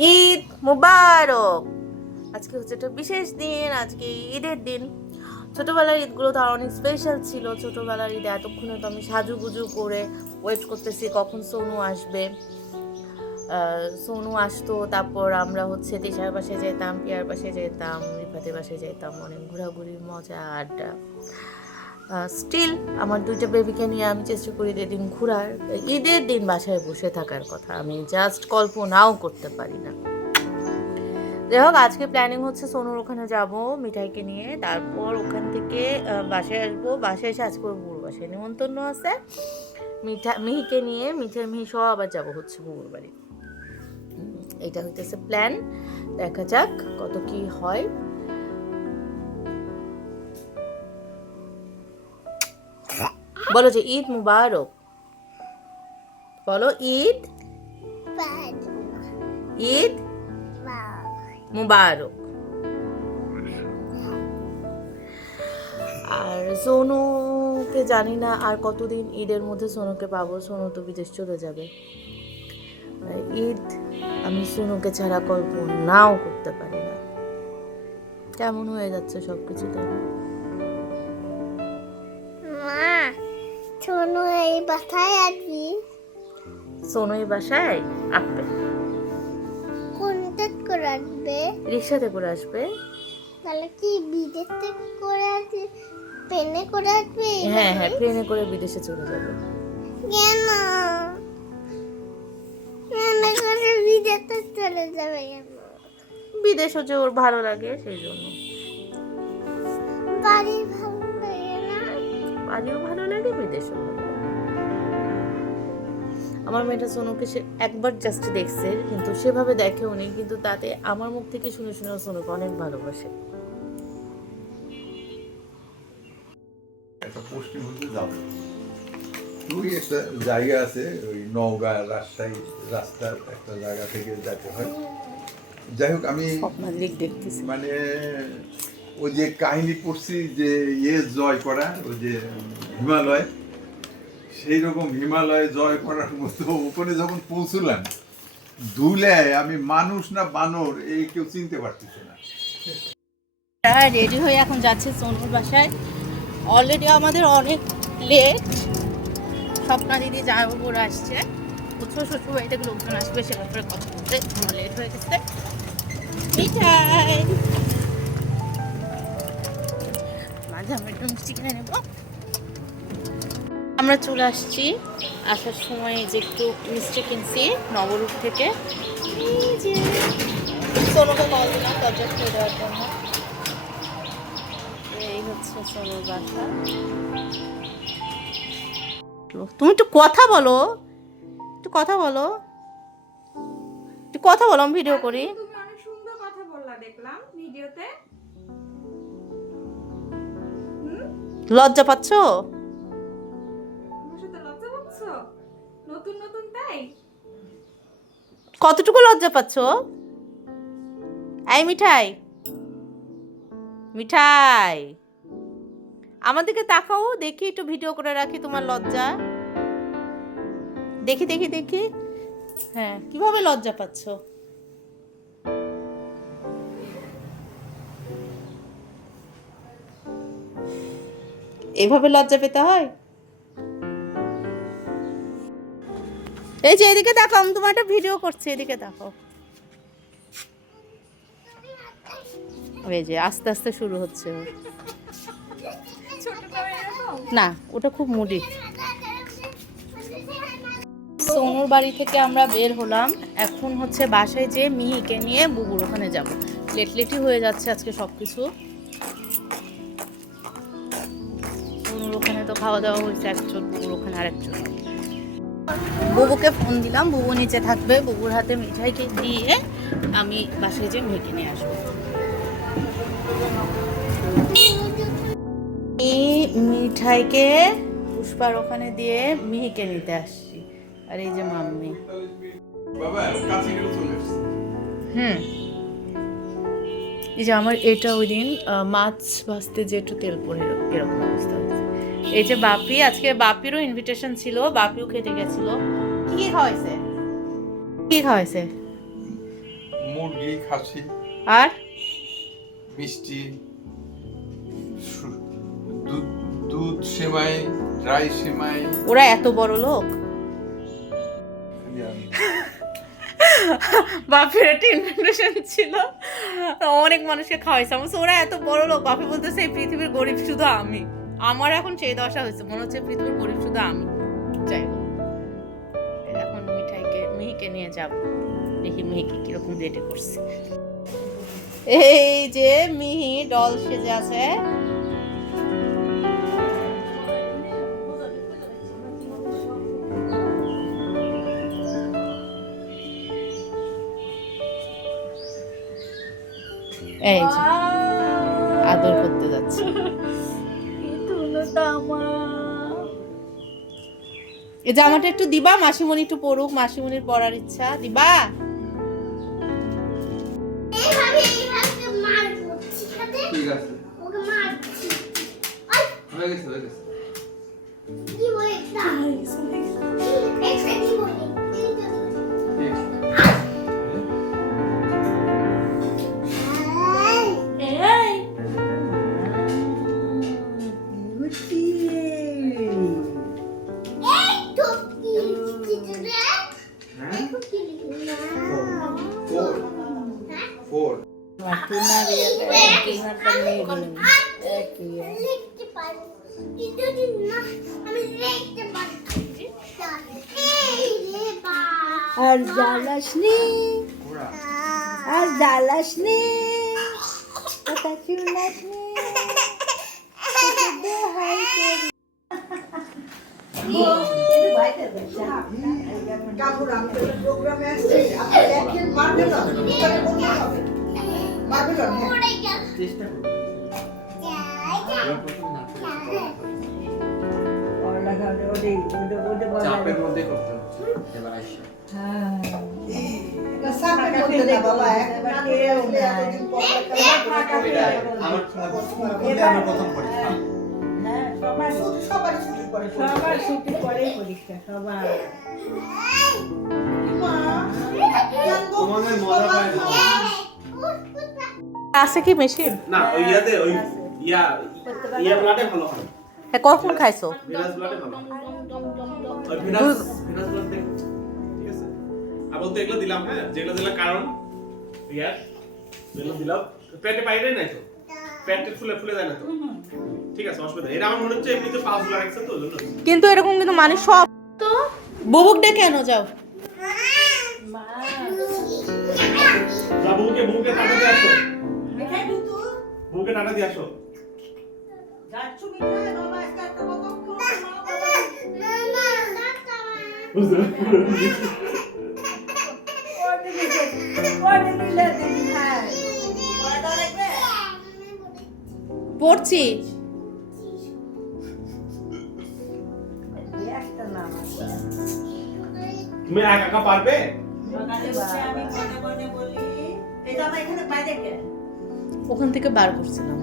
ঈদ মুবারক। আজকে হচ্ছে একটা বিশেষ দিন, আজকে ঈদের দিন। ছোটবেলার ঈদগুলো তো আর অনেক স্পেশাল ছিল। ছোটবেলার ঈদে এতক্ষণে তো আমি সাজুগুজু করে ওয়েট করতেছি কখন সোনু আসবে। সোনু আসতো, তারপর আমরা হচ্ছে তিশার বাসায় যেতাম, পিয়ার বাসায় যেতাম, রিফাতের বাসায় যেতাম, অনেক ঘোরাঘুরি, মজা, আড্ডা। স্টিল আমার দুইটা বেবিকে নিয়ে আমি চেষ্টা করি যেদিন ঘোরার, ঈদের দিন বাসায় বসে থাকার কথা আমি জাস্ট কল্পনাও করতে পারি না। যাই হোক, আজকে প্ল্যানিং হচ্ছে সোনুর ওখানে যাব মিঠাইকে নিয়ে, তারপর ওখান থেকে বাসায় আসবো। বাসায় এসে আজকে ওর বুবুর বাসায় নিমন্ত্রণ আছে। মিহিকে নিয়ে মিহি সহ আবার যাবো হচ্ছে বুবুর বাড়ি। এটা হইতেছে প্ল্যান। দেখা যাক কত কি হয়। বলো যে ঈদ মুবারক, বলো ঈদ ঈদ মুবারক। আর সোনুকে জানি না আর কতদিন ঈদের মধ্যে সোনুকে পাবো। সোনু তো বিদেশ চলে যাবে। ঈদ আমি সোনুকে ছাড়া কল্পনাও করতে পারি না। কেমন হয়ে যাচ্ছে সবকিছু। সোনু এই বাসায় আসবি? সোনু এই বাসায় আসবে। কোনটা করে আসবে? রিক্সাতে করে আসবে। তাহলে কি বিদেশ থেকে করে আসবে? প্লেনে করে আসবে? হ্যাঁ হ্যাঁ, প্লেনে করে বিদেশে চলে যাবে। কেন প্লেনে করে বিদেশে চলে যাবে কেন? বিদেশ হচ্ছে ওর ভালো লাগে, সেই জন্য। বাড়ি ভালো লাগে না? বাড়িও ভালো লাগে, বিদেশও ভালো লাগে। আমার মেয়েটা সোনুকে সে একবার জাস্ট দেখছে, কিন্তু সেভাবে দেখেও নি, কিন্তু তাতে আমার মুখ থেকে শুনে শুনে সোনুকে অনেক ভালোবাসে। একটা পোস্টিং হতে যাবে। তুই একটা জায়গা আছে ওই নওগাঁ রাজশাহী রাস্তার একটা জায়গা থেকে যেতে হয়। যাই হোক, আমি মানে ওই যে কাহিনী পড়ছি যে জয় করা, ওই যে হিমালয়, সেই রকম হিমালয় জয় করার মতো ওখানে যখন পৌঁছলাম, ধুলায় আমি মানুষ না বানর এই কেউ চিনতে পারতেছে না। রেডি হয়ে এখন যাচ্ছে সোনুর বাসায়। অলরেডি আমাদের অনেক লেট। স্বপ্না দিদি জামাইবাবুরা আসছে, শ্বশুর শ্বশুর বাড়ি থেকে লোকজন আসবে, সে ব্যাপারে কথা বলতে আমার লেট হয়ে গেছে। মিঠাই মাঝে আমরা একটু মিষ্টি কিনে নেব। আমরা চলে আসছি। আসার সময় যে একটু মিষ্টি কিনছি নবরূপ থেকে। এই যে সোনুকে কল দিলাম দরজা খুলে দেওয়ার জন্য। এই হচ্ছে সোনুর বাসা। তুমি একটু কথা বলো, একটু কথা বলো, একটু কথা বলো, আমি ভিডিও করি। তুমি অনেক সুন্দর কথা বললা দেখলাম ভিডিওতে। লজ্জা পাচ্ছো? আমার সাথে লজ্জা পাচ্ছো? নতুন নতুন তাই? কতটুকু লজ্জা পাচ্ছো? এই মিঠাই, মিঠাই আমার দিকে তাকাও, দেখি একটু ভিডিও করে রাখি তোমার লজ্জা। দেখি দেখি দেখি। হ্যাঁ, কিভাবে লজ্জা পাচ্ছো? এভাবে লজ্জা পেতে হয়? এই যে এদিকে তাকাও, আমি তোমার একটা ভিডিও করছি, এদিকে তাকাও। এই যে আস্তে আস্তে শুরু হচ্ছে ওর। না, ওটা খুব মুডি। সোনুর বাড়ি থেকে আমরা বের হলাম। এখন হচ্ছে বাসায় যে মিহিকে নিয়ে বুবুর ওখানে যাব। লেটলেটই হয়ে যাচ্ছে আজকে সবকিছু। সোনুর ওখানে তো খাওয়া দাওয়া হয়েছে একজন, বুবুর ওখানে আরেকজন। বুবুকে ফোন দিলাম, বুবু নিচে থাকবে। বুবুর হাতে মিঠাইকে দিয়ে আমি বাসায় যে মিহিকে নিয়ে আসবো। মিঠাইকে পুষ্পার ওখানে দিয়ে মিহিকে নিতে আসছি। আর এই যে মাম্মি। এই যে আমার এটা ওই দিন মাছ ভাজতে যে একটু তেল পড়ে এরকম অবস্থা হয়েছে। এই যে বাপি, আজকে বাপিরও ইনভিটেশন ছিল, বাপিও খেতে গেছিল। কি খাওয়াইছে? কি খাওয়াইছে? মুরগি, খাসি, আর মিষ্টি, দুধ, দুধ সেমাই, ড্রাই সেমাই। ওরা এত বড় লোক, বাপের একটা ইনভিটেশন ছিল, অনেক মানুষকে খাওয়াইছে। আমার ওরা এত বড় লোক, বাপে বলতেছে এই পৃথিবীর গরিব শুধু আমি। আমার এখন সেই দশা হয়েছে, মনে হচ্ছে পৃথিবীর গরিব শুধু আমি। যাই হোক, এখন মিহিকে নিয়ে যাব, দেখি মিহিকে কিরকম রেডি করছে। এই যে মিহি ডল সেজে আছে। এই যে আদর করতে যাচ্ছে। এই জামাটা একটু দিবা, মাসিমণি একটু পড়ুক, মাসিমণির পড়ার ইচ্ছা। দিবা? এইভাবে মারবো, ঠিক আছে? ঠিক আছে, ওকে মারছি। হয়ে গেছে, হয়ে গেছে। কি বলে একটা? একটা কি বলে? ঠিক আছে। এই তো কি লিখছিস রে? হ্যাঁ? এই তো কি লিখছিস? Four. হ্যাঁ? Four. লিখতে পারি। যদি না আমি লিখতে পারি। এই রে বা। আর জ্বালাস নি, Cora. আর জ্বালাস নি, কথা শুনাস নি, তোকে দোহাই করি। কাকুর আমি তো প্রোগ্রামে আসছি, আপনি দেখেন মারবে না, ওখানে বলতে হবে। মারবে না, হ্যাঁ। পড়ে গেল। চেষ্টা করো। পড়ালেখা ওদের বলা চাপের মধ্যে করতে হচ্ছে এবার আইসা। এটা সাপের মধ্যে না বাবা, একবার কেউ না, এতদিন পর একটা এটা আমার প্রথম পরীক্ষা। হ্যাঁ, সবারই ছুটি পড়ে। সবার ছুটি পরে পরীক্ষা, সবার। মা, জানবো তোমাদের মজা পায় না। আছে কি মেশিন? না ওই ইয়াতে ওই ইয়া ব্লাডে ভালো হয়। কখন খাইছো? ভিনাস ব্লাডে ভালো হয়। ওই ভিনাস ব্লাড দেখ, ঠিক আছে? আর বলতে এগুলো দিলাম, হ্যাঁ, যেগুলো কারণ ইয়ার এগুলো দিলাম, পেটে বাইরে নাই তো, পেটে ফুলে যায় না তো, ঠিক আছে, অসুবিধা নেই। এটা আমার মনে হচ্ছে এমনিতে পাউজ লাগছে তো, ওই জন্য। কিন্তু এরকম কিন্তু মানে সব তো বুবুক ডেকে আনো, যাও। যা বুকে টাটা দিয়ে আসো, বুকে টাটা দিয়ে আসো। যাচ্ছ মিঠাই বাবা, একটা কতক্ষণ মা বাবা। বুঝতে পড়ছি। একটা নাম আছে। তুমি একা পারবে? ওখান থেকে বার করছিলাম,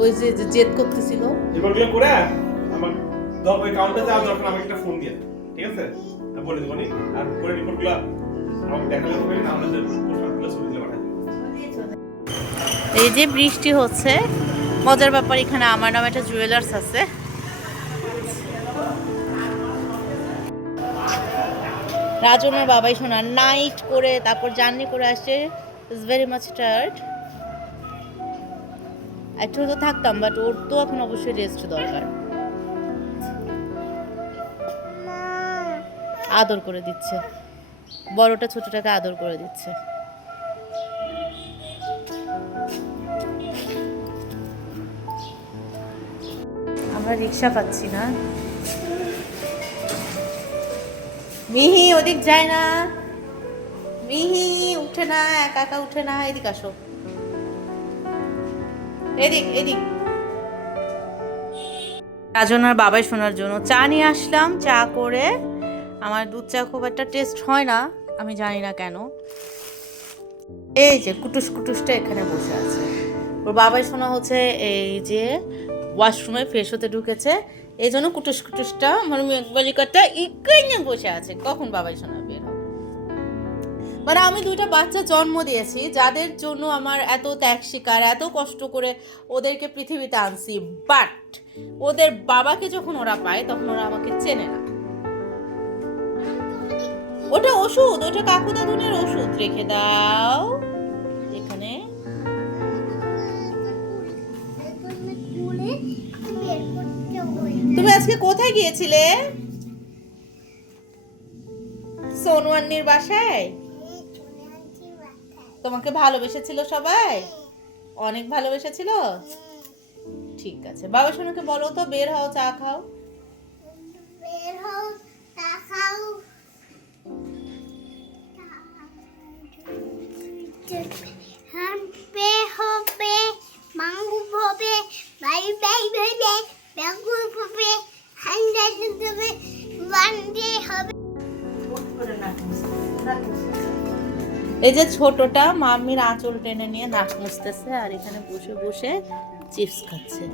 ওই যে যে জেদ করতেছিল। রিপোর্টগুলো করে আমার ওই কাউন্টারে যাওয়ার দরকার, আমাকে একটা ফোন দিয়ে, ঠিক আছে? আমি বলে দেবো নি, আর করে রিপোর্টগুলো আমাকে দেখালে হবে না, আমরা যে পোস্টারগুলো ছবি দিলে পাঠাই। এই যে বৃষ্টি হচ্ছে, মজার ব্যাপার এখানে আমার নামে একটা জুয়েলার্স আছে। রাজনের বাবাই শোনা নাইট করে তারপর জার্নি করে আসছে, ইজ ভেরি মাচ টায়ার্ড। একটু তো থাকতাম, বাট ওর তো এখন অবশ্যই রেস্ট দরকার। আদর করে দিচ্ছে, বড়টা ছোটটাকে আদর করে দিচ্ছে। আমরা রিক্সা পাচ্ছি না। মিহি ওদিক যায় না, মিহি উঠে না, একা একা উঠে না। এদিক আসো, এদিক এদিক। রাজনার বাবাই শোনার জন্য চা নিয়ে আসলাম। চা করে, আমার দুধ চা খুব একটা টেস্ট হয় না, আমি জানি না কেন। এই যে কুটুসটা এখানে বসে আছে। ওর বাবাই শোনা হচ্ছে এই যে ওয়াশরুমে ফ্রেশ হতে ঢুকেছে, এই জন্য কুটুসটা আমার মেঘবালিকাটা এখানে বসে আছে। কখন বাবাই শোনা বের হবে? মানে আমি দুইটা বাচ্চা জন্ম দিয়েছি যাদের জন্য আমার এত ত্যাগ স্বীকার, এত কষ্ট করে ওদেরকে পৃথিবীতে আনছি, বাট ওদের বাবাকে যখন ওরা পায় তখন ওরা আমাকে চেনে না। ওটা ওষুধ, ওটা কাকু দাদুনের ওষুধ, রেখে দাও এখানে। তুমি আজকে কোথায় গিয়েছিলে? সোনু আন্নির বাসায়? তোমাকে ভালোবেসেছিল সবাই? অনেক ভালোবেসেছিল? ঠিক আছে, বাবা সোনুকে বলো তো বের হও, চা খাও। বের হও, চা খাও। হাঁটবে হবে, মাঙ্গু হবে, বাই বাই হবে, ব্যাগু হবে, হান্ডা হবে, বান্ডে হবে। এই যে ছোটটা মাম্মির আঁচল টেনে নিয়ে নাক মুছতেছে আর এখানে বসে বসে চিপস খাচ্ছে।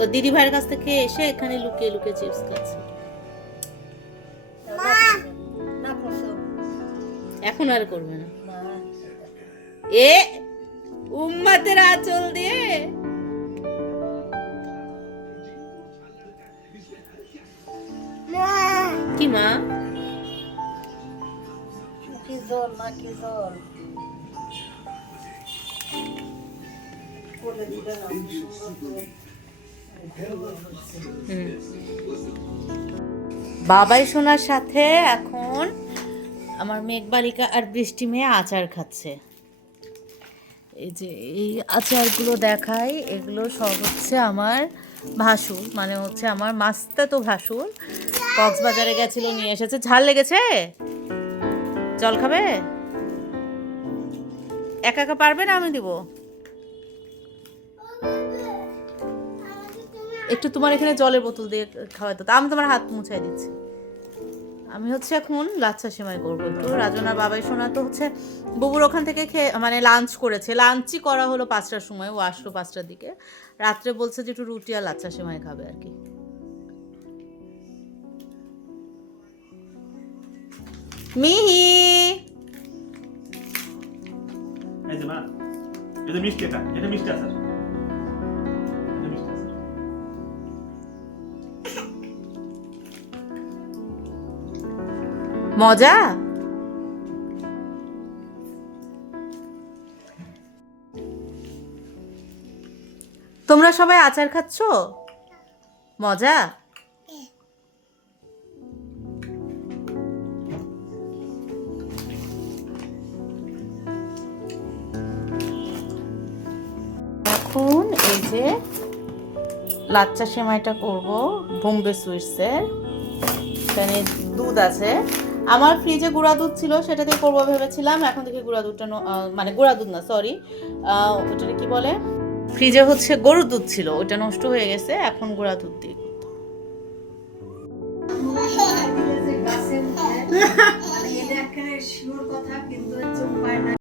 ওর দিদি ভাইয়ের কাছ থেকে এসে এখানে লুকিয়ে লুকিয়ে চিপস খাচ্ছে। এখন আর করবে না। এ উম্মাতের আঁচল দিয়ে কি মা? কি জল না কি জল বলে দিবে না। বাবাই সোনার সাথে এখন আমার মেঘবালিকা আর বৃষ্টি মেয়ে আচার খাচ্ছে। এই যে এই আচারগুলো দেখাই, এগুলো সব হচ্ছে আমার ভাসুর, মানে হচ্ছে আমার মাস্তাতো ভাসুর কক্সবাজারে গেছিল, নিয়ে এসেছে। ঝাল লেগেছে? জল খাবে? একা একা পারবে না, আমি দিব। একটু তোমার এখানে জলের বোতল দিয়ে খাওয়াই তো, আমি তোমার হাত মুছাই দিচ্ছি। আমি হচ্ছে এখন লাচ্ছা সেমাই করবো একটু। রাজনার বাবাই সোনা তো হচ্ছে বুবুর ওখান থেকে খেয়ে মানে লাঞ্চ করেছে, লাঞ্চই করা হলো 5টার সময়, ও আসলো 5টার দিকে। রাত্রে বলছে যে একটু রুটি আর লাচ্ছা সেমাই খাবে আর কি। মিহি এই যে মা, এটা মিষ্টি, এটা মিষ্টি আচার। এটা মিষ্টি আচার। মজা? তোমরা সবাই আচার খাচ্ছ? মজা? এখন এই যে লাচ্চা সেমাইটা করব বোম্বে সুইটসের। এখানে দুধ আছে, আমার ফ্রিজে গুঁড়া দুধ ছিল, সেটা দিয়ে করবো ভেবেছিলাম। এখন দেখি গুঁড়া দুধটা মানে গুঁড়া দুধ না, সরি, ওটা কি বলে, ফ্রিজে হচ্ছে গরুর দুধ ছিল, ওটা নষ্ট হয়ে গেছে। এখন গুঁড়া দুধ দিয়ে গাছের মানে এটা একেবারে শিওর কথা, কিন্তু হচ্ছে উপায় নাই।